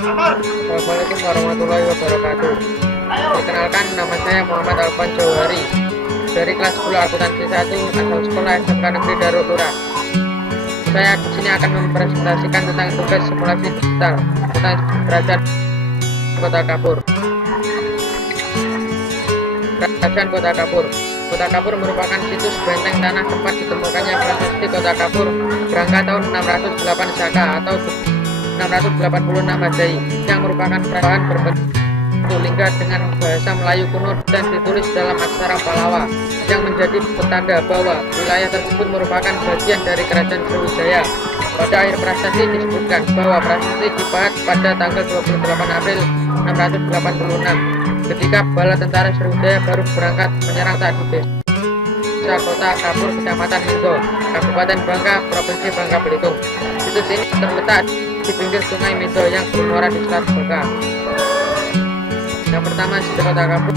Assalamualaikum warahmatullahi wabarakatuh. Perkenalkan, nama saya Muhammad Alfan Jauhari dari kelas 10 akuntansi 1 asal sekolah SMK Negeri Darul Lurah. Saya di sini akan mempresentasikan tentang tugas simulasi digital tentang Kerajaan Kota Kapur. Kerajaan Kota Kapur. Kota Kapur merupakan situs benteng tanah tempat ditemukannya prasasti Kota Kapur berangkat tahun 608 Saka atau 686 Masehi, yang merupakan peradaban berbentuk lingga dengan bahasa Melayu kuno dan ditulis dalam aksara Pallawa, yang menjadi petanda bahwa wilayah tersebut merupakan bagian dari Kerajaan Sriwijaya. Pada akhir prasasti disebutkan bahwa prasasti dipahat pada tanggal 28 April 686 ketika bala tentara Sriwijaya baru berangkat menyerang Tadu Desa Kota Kapur, Kecamatan Mindo, Kabupaten Bangka, Provinsi Bangka Belitung. Situs ini terletak di pinggir Sungai Mindo yang bermuara di Selat Bangka. Yang pertama, sejarah Kota Kapur,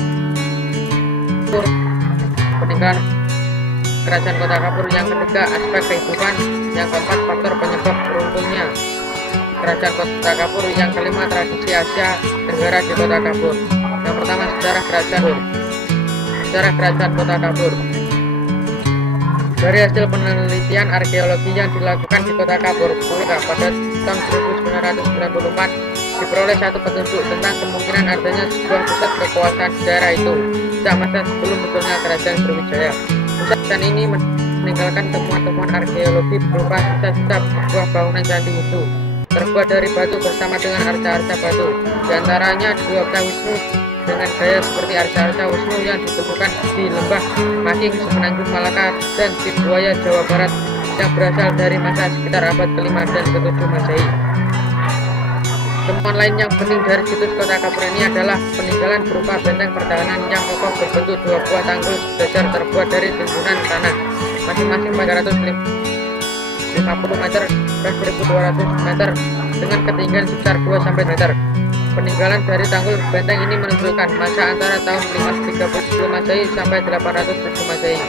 peninggalan Kerajaan Kota Kapur. Yang ketiga, aspek kehidupan. Yang keempat, faktor penyebab runtuhnya Kerajaan Kota Kapur. Yang kelima, tradisi Asia Tenggara di Kota Kapur. Yang pertama, sejarah Kerajaan. Sejarah Kerajaan Kota Kapur. Dari hasil penelitian arkeologi yang dilakukan di Kota Kapur, pada tahun 1994 diperoleh satu petunjuk tentang kemungkinan adanya sebuah pusat kekuasaan di daerah itu sejak masa sebelum munculnya Kerajaan Sriwijaya. Pusat ini meninggalkan temuan-temuan arkeologi berupa sisa-sisa sebuah bangunan candi itu terbuat dari batu bersama dengan arca-arca batu, di antaranya dua Wisnu dengan gaya seperti arca-arca Wisnu yang ditemukan di lembah Making, Semenanjung Malaka, dan di Buaya, Jawa Barat, yang berasal dari masa sekitar abad ke-5 dan ke-7 Masehi. Temuan lain yang penting dari situs Kota Kapur ini adalah peninggalan berupa benteng pertahanan yang kokoh berbentuk dua buah tanggul sejajar terbuat dari timbunan tanah, masing-masing 450 meter dan 1200 meter dengan ketinggian sekitar 2-3 meter. Peninggalan dari tanggul benteng ini menunjukkan masa antara tahun 530 Masehi sampai 807 Masehi.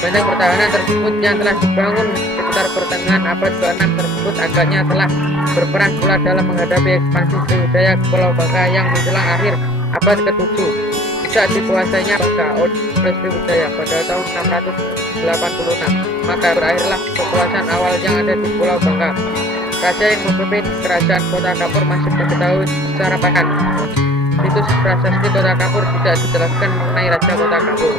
Benteng pertahanan tersebut yang telah dibangun sekitar pertengahan abad ke-6 tersebut agaknya telah berperan pula dalam menghadapi ekspansi Sriwijaya ke Pulau Bangka yang menjelang akhir abad ke-7. Tidak dikuasainya Bangka oleh Sriwijaya pada tahun 686, maka berakhirlah kekuasaan awal yang ada di Pulau Bangka. Raja yang memimpin Kerajaan Kota Kapur masih diketahui secara pakan. Situs prasasti Kota Kapur tidak dijelaskan mengenai Raja Kota Kapur.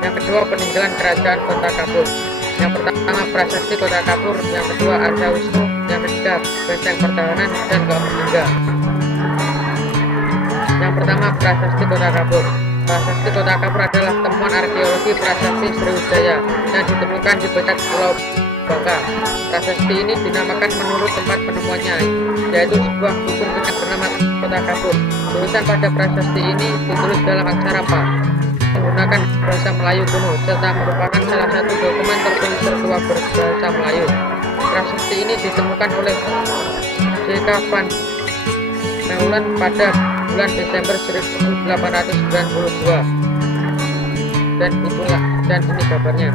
Yang kedua, peninggalan Kerajaan Kota Kapur. Yang pertama, prasasti Kota Kapur. Yang kedua, arca Wisnu. Yang ketiga, benteng pertahanan. Dan ketiga, yang pertama, prasasti Kota Kapur. Prasasti Kota Kapur adalah temuan arkeologi prasasti Sriwijaya yang ditemukan di Puncak Pulau Bangka. Prasasti ini dinamakan menurut tempat penemuannya, yaitu sebuah dusun kecil bernama Kota Kapur. Tulisan pada prasasti ini ditulis dalam aksara Pa, menggunakan bahasa Melayu kuno, serta merupakan salah satu dokumen tertulis tertua berbahasa Melayu. Prasasti ini ditemukan oleh J.K. van Meulen pada bulan Desember 1892, dan ini kabarnya.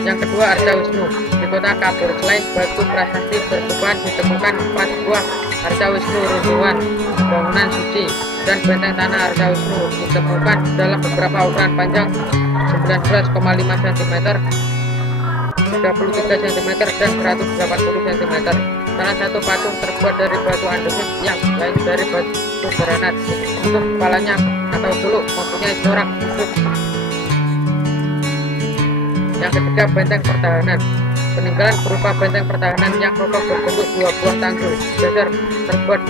Yang kedua, arca Wisnu. Di Kota Kapur, selain batu prasasti bertubuhan, ditemukan 4 buah arca Wisnu runtuhan bangunan suci, dan benteng tanah arca Wisnu ditemukan dalam beberapa ukuran panjang 19,5 cm, 33 cm, dan 180 cm. Salah satu patung terbuat dari batu andesit, yang lain dari batu granat. Untuk kepalanya atau suluk mempunyai corak untuk. Yang ketiga, benteng pertahanan. Peninggalan berupa benteng pertahanan yang kokoh berbentuk dua buah tanggul dasar terbuat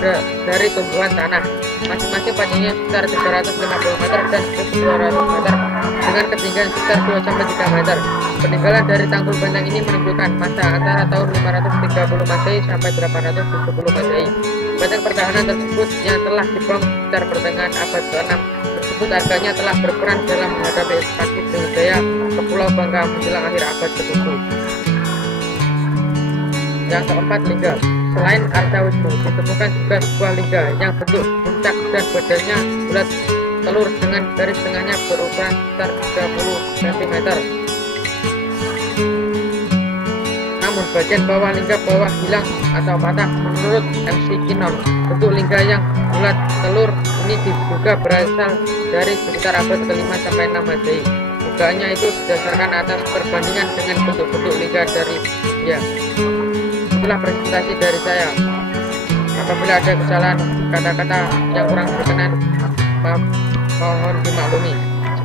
dari tumbuhan tanah, masing-masing panjangnya sekitar 350 meter dan 200 meter dengan ketinggian sekitar 2-3 meter. Peninggalan dari tanggul benteng ini menunjukkan masa antara tahun 530 Masehi sampai 870 Masehi. Benteng pertahanan tersebut yang telah dibangun sekitar pertengahan abad ke-6 tersebut agaknya telah berperan dalam menghadapi ekspansi Sriwijaya ke Pulau Bangka menjelang akhir abad ke-7. Yang keempat, lingga. Selain arca Wisnu, ditemukan juga sebuah lingga yang bentuk puncak dan badannya bulat telur dengan garis tengahnya berukuran sekitar 30 cm. namun bagian bawah lingkar bawah hilang atau patah. Menurut MC Kinon, bentuk lingkar yang bulat telur ini diduga berasal dari sekitar abad ke-5 sampai 6 Masehi. Dugaannya itu didasarkan atas perbandingan dengan bentuk-bentuk lingkar dari ya. Itulah presentasi dari saya. Apabila ada kesalahan kata-kata yang kurang berkenan, mohon dimaklumi.